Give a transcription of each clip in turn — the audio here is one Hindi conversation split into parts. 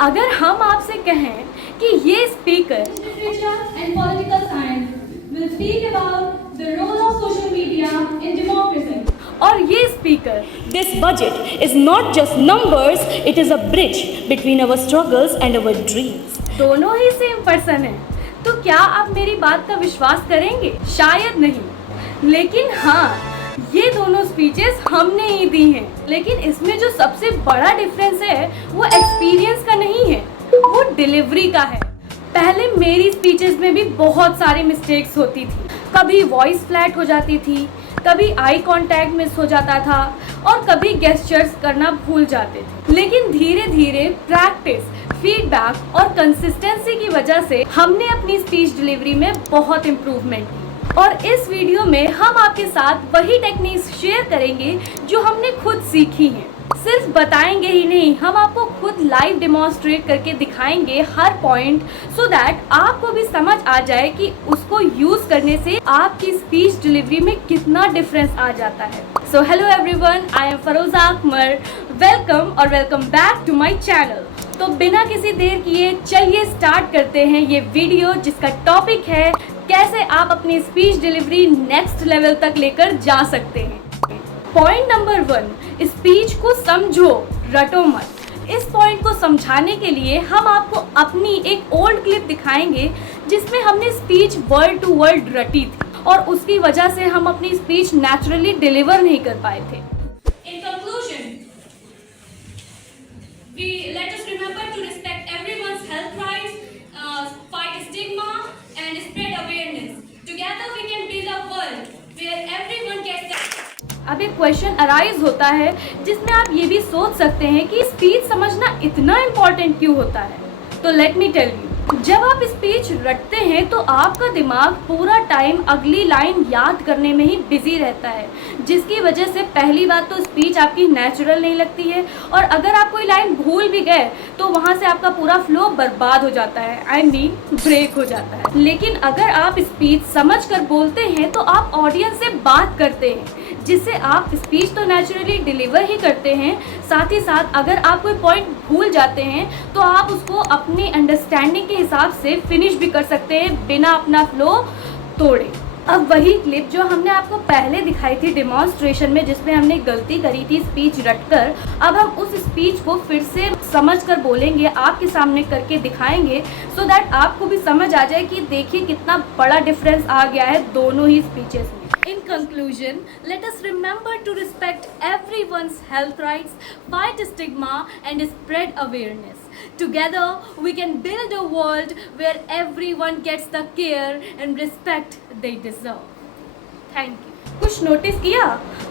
अगर हम आपसे कहें कि ये speaker Literature and political science will speak about the role of social media in democracy. और ये speaker This budget is not just numbers, it is a bridge between our struggles and our dreams. दोनों ही सेम पर्सन है, तो क्या आप मेरी बात का विश्वास करेंगे? शायद नहीं, लेकिन हाँ, ये दोनों स्पीचेस हमने ही दी हैं। लेकिन इसमें जो सबसे बड़ा डिफरेंस है वो एक्सपीरियंस का नहीं है, वो डिलीवरी का है। पहले मेरी स्पीचेस में भी बहुत सारी मिस्टेक्स होती थी। कभी वॉइस फ्लैट हो जाती थी, कभी आई कांटेक्ट मिस हो जाता था और कभी गेस्चर्स करना भूल जाते थे। लेकिन धीरे धीरे प्रैक्टिस, फीडबैक और कंसिस्टेंसी की वजह से हमने अपनी स्पीच डिलीवरी में बहुत इम्प्रूवमेंट की। और इस वीडियो में हम आपके साथ वही टेक्निक्स शेयर करेंगे जो हमने खुद सीखी हैं। सिर्फ बताएंगे ही नहीं, हम आपको खुद लाइव डेमोन्स्ट्रेट करके दिखाएंगे हर पॉइंट, सो दैट आपको भी समझ आ जाए कि उसको यूज करने से आपकी स्पीच डिलीवरी में कितना डिफरेंस आ जाता है। So hello everyone, I am Feroza Akmar. Welcome और welcome back to my channel. तो बिना किसी देर किए चलिए स्टार्ट करते हैं ये वीडियो, जिसका टॉपिक है कैसे आप अपनी स्पीच डिलीवरी नेक्स्ट लेवल तक लेकर जा सकते हैं। पॉइंट नंबर 1, स्पीच को समझो, रटो मत। इस पॉइंट को समझाने के लिए हम आपको अपनी एक ओल्ड क्लिप दिखाएंगे जिसमें हमने स्पीच वर्ड टू वर्ड रटी थी और उसकी वजह से हम अपनी स्पीच नेचुरली डिलीवर नहीं कर पाए थे। In conclusion, let us remember to respect everyone's health rights, fight stigma, and spread awareness. Together we can build a world where everyone gets the अब एक क्वेश्चन अराइज होता है जिसमें आप ये भी सोच सकते हैं कि स्पीच समझना इतना इम्पोर्टेंट क्यों होता है। तो लेट मी टेल यू, जब आप स्पीच रटते हैं तो आपका दिमाग पूरा टाइम अगली लाइन याद करने में ही बिजी रहता है, जिसकी वजह से पहली बात तो स्पीच आपकी नेचुरल नहीं लगती है, और अगर आप कोई लाइन भूल भी गए तो वहाँ से आपका पूरा फ्लो बर्बाद हो जाता है, आई मीन ब्रेक हो जाता है। लेकिन अगर आप स्पीच समझ कर बोलते हैं तो आप ऑडियंस से बात करते हैं, जिससे आप स्पीच तो नेचुरली डिलीवर ही करते हैं, साथ ही साथ अगर आप कोई पॉइंट भूल जाते हैं तो आप उसको अपनी अंडरस्टैंडिंग के हिसाब से फिनिश भी कर सकते हैं बिना अपना फ्लो तोड़े। अब वही क्लिप जो हमने आपको पहले दिखाई थी डेमोन्स्ट्रेशन में, जिसमें हमने गलती करी थी स्पीच रटकर, अब हम उस स्पीच को फिर से समझ कर बोलेंगे, आपके सामने करके दिखाएंगे, सो दैट आपको भी समझ आ जाए कि देखिए कितना बड़ा डिफरेंस आ गया है दोनों ही स्पीचेस में। In conclusion, let us remember to respect everyone's health rights, fight stigma, and spread awareness. Together, we can build a world where everyone gets the care and respect they deserve. Thank you. कुछ नोटिस किया?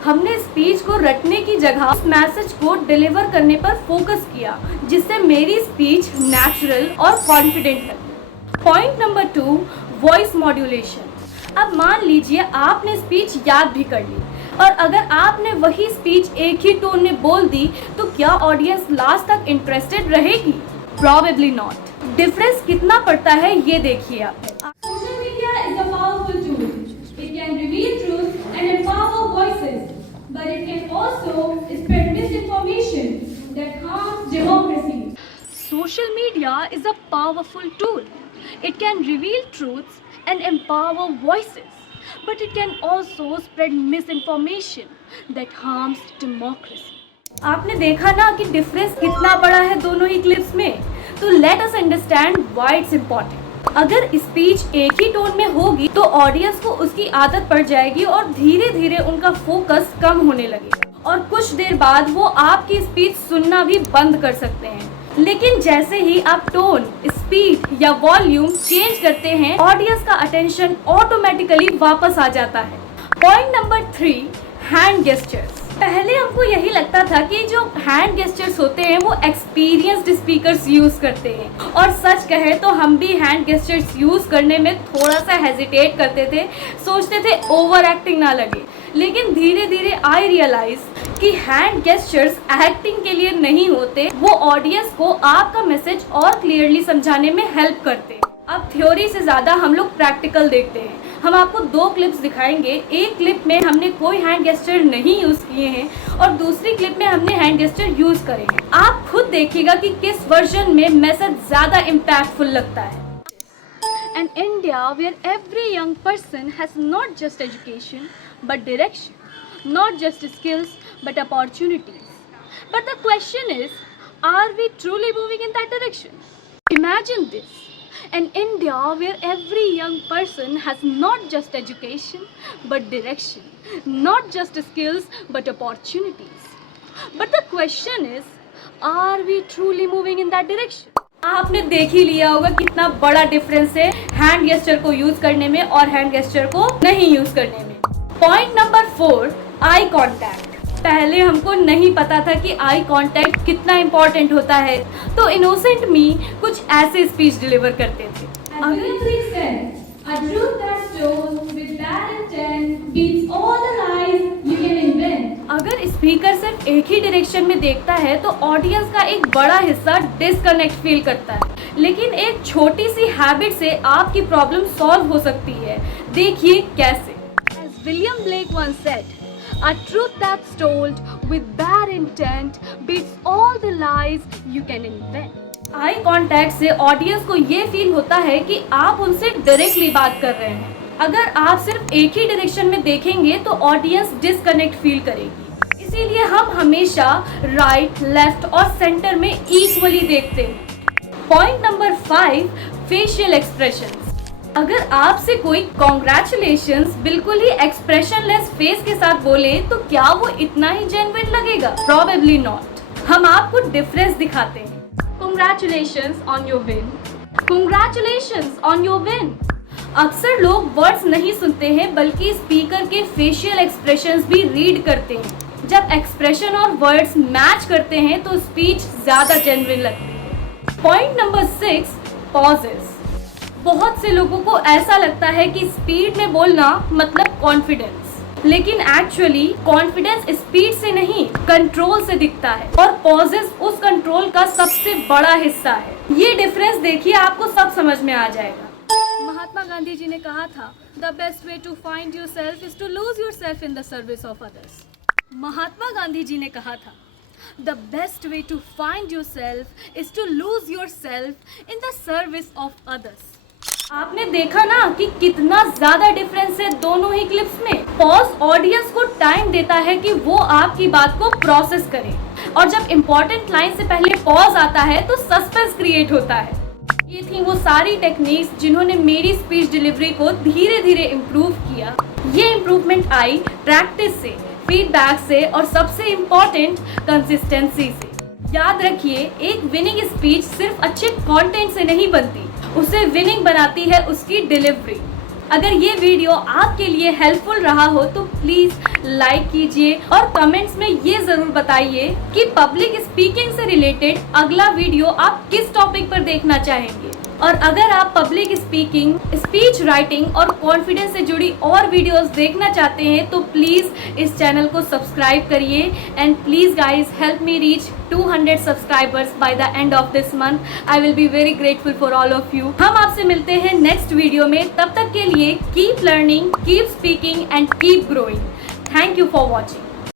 हमने स्पीच को रटने की जगह उस मैसेज को डिलीवर करने पर फोकस किया, जिससे मेरी स्पीच नेचुरल और कॉन्फिडेंट लगी। Point number 2, voice modulation. अब मान लीजिए आपने स्पीच याद भी कर ली, और अगर आपने वही स्पीच एक ही टोन में बोल दी तो क्या ऑडियंस लास्ट तक इंटरेस्टेड रहेगी? Probably not. डिफरेंस कितना पड़ता है ये देखिए आप। social media is a powerful tool. It can reveal truth and empower voices, but it can also spread misinformation that harms democracy. Social media is a powerful tool. It can reveal truths and empower voices, but it can also spread misinformation that harms democracy. आपने देखा ना कि डिफरेंस कितना बड़ा है दोनों ही क्लिप्स में। तो let us understand why it's important. अगर स्पीच एक ही टोन में होगी तो ऑडियंस को उसकी आदत पड़ जाएगी और धीरे धीरे उनका फोकस कम होने लगेगा, और कुछ देर बाद वो आपकी स्पीच सुनना भी बंद कर सकते हैं। लेकिन जैसे ही आप टोन, स्पीड या वॉल्यूम चेंज करते हैं, ऑडियंस का अटेंशन ऑटोमेटिकली वापस आ जाता है। Point number 3, hand gestures. पहले हमको यही लगता था कि जो हैंड गेस्चर्स होते हैं वो एक्सपीरियंस्ड स्पीकर्स यूज़ करते हैं, और सच कहे तो हम भी हैंड गेस्चर्स यूज़ करने में थोड़ा सा हेजिटेट करते थे, सोचते थे ओवर एक्टिंग ना लगे। लेकिन धीरे धीरे आई रियलाइज कि हैंड गेस्चर्स एक्टिंग के लिए नहीं होते, वो ऑडियंस को आपका मैसेज और क्लियरली समझाने में हेल्प करते हैं। अब थ्योरी से ज़्यादा हम लोग प्रैक्टिकल देखते हैं। हम आपको 2 क्लिप्स दिखाएंगे। एक क्लिप में हमने कोई हैंड गेस्चर नहीं यूज़ किए हैं और दूसरी क्लिप में हमने हैंड गेस्चर यूज़ करे हैं। आप खुद देखिएगा कि किस वर्जन में मैसेज ज़्यादा इम्पैक्टफुल लगता है। An India where every young person has not just education but direction, not just skills but opportunities. But the question is, are we truly moving in that direction? Imagine this, an India where every young person has not just education but direction, not just skills but opportunities. But the question is, are we truly moving in that direction? आपने देख ही लिया होगा कितना बड़ा डिफरेंस है हैंड गेस्चर को यूज करने में और हैंड गेस्चर को नहीं यूज करने में। Point number 4, eye contact. पहले हमको नहीं पता था कि आई कांटेक्ट कितना इम्पोर्टेंट होता है, तो इनोसेंट मी कुछ ऐसे स्पीच डिलीवर करते थे। As William Blake said, a truth that's told with bad intent beats all the lies you can invent. अगर स्पीकर सिर्फ एक ही डायरेक्शन में देखता है तो ऑडियंस का एक बड़ा हिस्सा डिस्कनेक्ट फील करता है, लेकिन एक छोटी सी हैबिट से आपकी प्रॉब्लम सॉल्व हो सकती है। देखिए कैसे। As William Blake once said, a truth that's told with bad intent beats all the lies you can invent. Eye contact से ऑडियंस को ये फील होता है कि आप उनसे डायरेक्टली बात कर रहे हैं। अगर आप सिर्फ एक ही डायरेक्शन में देखेंगे तो ऑडियंस डिस्कनेक्ट फील करेगी। इसीलिए हम हमेशा राइट, लेफ्ट और सेंटर में इक्वली देखते हैं। Point number 5, facial expressions. अगर आपसे कोई कॉन्ग्रेचुलेशंस बिल्कुल ही एक्सप्रेशनलेस फेस के साथ बोले तो क्या वो इतना ही जेन्युइन लगेगा? Probably not. हम आपको डिफरेंस दिखाते हैं। Congratulations on your win. Congratulations on your win. अक्सर लोग वर्ड्स नहीं सुनते हैं बल्कि स्पीकर के फेशियल एक्सप्रेशंस भी रीड करते हैं। जब एक्सप्रेशन और वर्ड्स मैच करते हैं तो स्पीच ज़्यादा जेन्युइन लगती है। Point number 6, pauses. बहुत से लोगों को ऐसा लगता है कि स्पीड में बोलना मतलब कॉन्फिडेंस, लेकिन एक्चुअली कॉन्फिडेंस स्पीड से नहीं कंट्रोल से दिखता है और पॉजेस उस कंट्रोल का सबसे बड़ा हिस्सा है। ये डिफरेंस देखिए, आपको सब समझ में आ जाएगा। महात्मा गांधी जी ने कहा था, the best way to find yourself is to lose yourself in the service of others. Mahatma Gandhi ji ने कहा था, the best way to find yourself is to lose yourself in the service of others. आपने देखा ना कि कितना ज्यादा डिफरेंस है दोनों ही क्लिप्स में। पॉज ऑडियंस को टाइम देता है कि वो आपकी बात को प्रोसेस करे, और जब इम्पोर्टेंट लाइन से पहले पॉज आता है तो सस्पेंस क्रिएट होता है। ये थी वो सारी टेक्निक्स जिन्होंने मेरी स्पीच डिलीवरी को धीरे धीरे इम्प्रूव किया। ये इम्प्रूवमेंट आई प्रैक्टिस से, फीडबैक से और सबसे इम्पोर्टेंट कंसिस्टेंसी से। याद रखिए, एक विनिंग स्पीच सिर्फ अच्छे कंटेंट से नहीं बनती, उसे विनिंग बनाती है उसकी डिलीवरी। अगर ये वीडियो आपके लिए हेल्पफुल रहा हो तो प्लीज़ लाइक कीजिए और कमेंट्स में ये ज़रूर बताइए कि पब्लिक स्पीकिंग से रिलेटेड अगला वीडियो आप किस टॉपिक पर देखना चाहेंगे। और अगर आप पब्लिक स्पीकिंग, स्पीच राइटिंग और कॉन्फिडेंस से जुड़ी और वीडियोस देखना चाहते हैं तो प्लीज़ इस चैनल को सब्सक्राइब करिए। And please guys help me reach 200 subscribers by the end of this month. I will be very grateful for all of you. हम आपसे मिलते हैं नेक्स्ट वीडियो में। तब तक के लिए keep learning, keep speaking and keep growing. Thank you for watching.